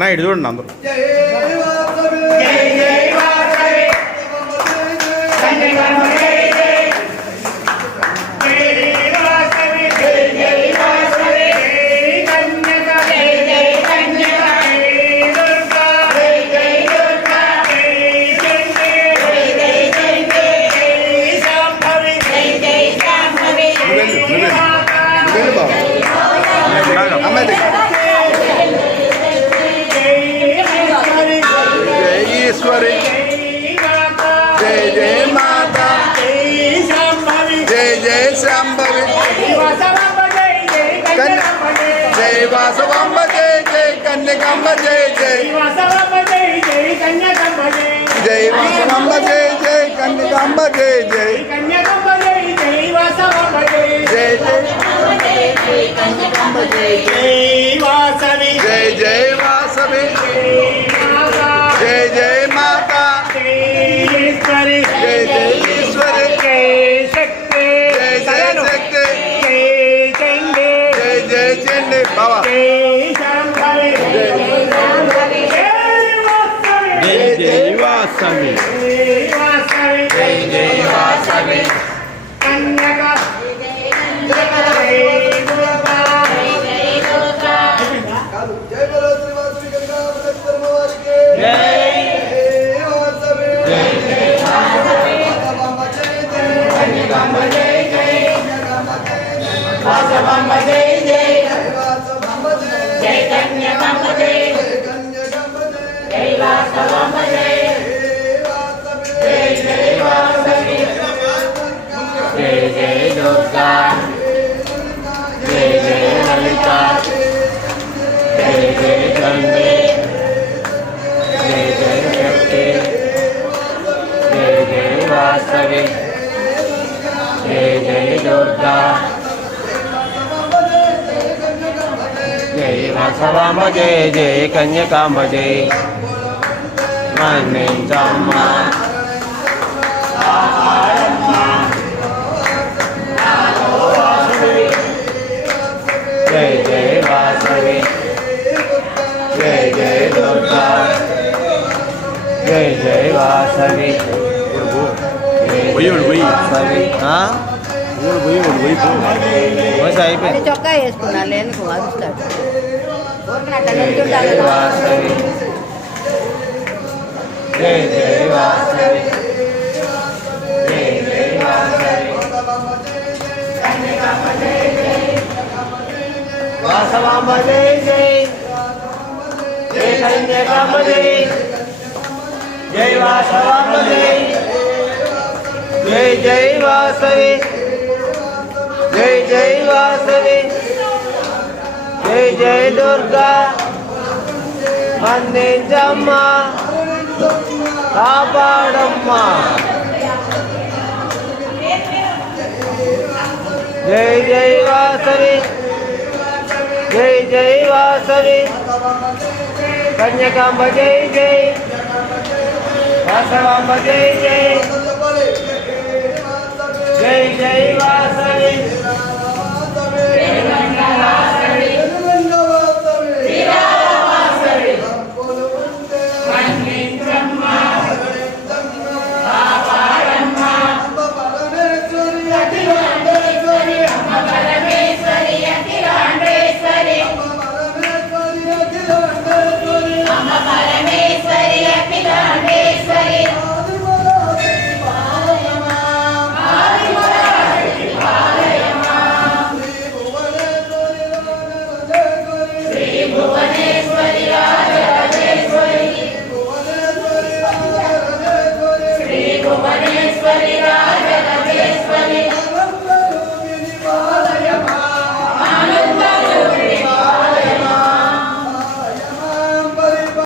నా ఇటు చూడండి అందరూ जय जय माता जय जय शांभवी जय वासवांब जय जय कन्यकांब जय जय जय वासवांब जय जय कन्यकांब जय जय जय जय कन्यकांब जय जय वासवी जय जय वासवी जय जय माता जय जय ईश्वरी जय शक्ति जय जय शक्ति जय चंडी जय जय चंडी बाबा जय जय वासवी जय जय वासवी कन्यका वासवांब जय जय जय कन्यकांब जय जय वासवांब जय जय जय वासवी जय जय दुर्गा जय जय ललिता जय जय चंडी जय जय शक्ति जय जय वासवी जय जय दुर्गा जय वासवांब जय जय कन्यकांब जय मन्निंचम्म जय जय वासवी जय जय दुर्गा जय जय वासवी చొక్కా వేసుకున్నా లేనుకో అరుస్తాడు जय जय वासवी जय जय वासवी वासवांब जय जय जय कन्यकांब जय जय वासवांब जय जय जय वासवी जय जय वासवी जय जय दुर्गा मन्निंचम्म कापाडम्मा जय जय वासवी जय जय वासवी कन्यकांब जय जय वासवांब जय जय जय जय वासवी भुवनेश्वरी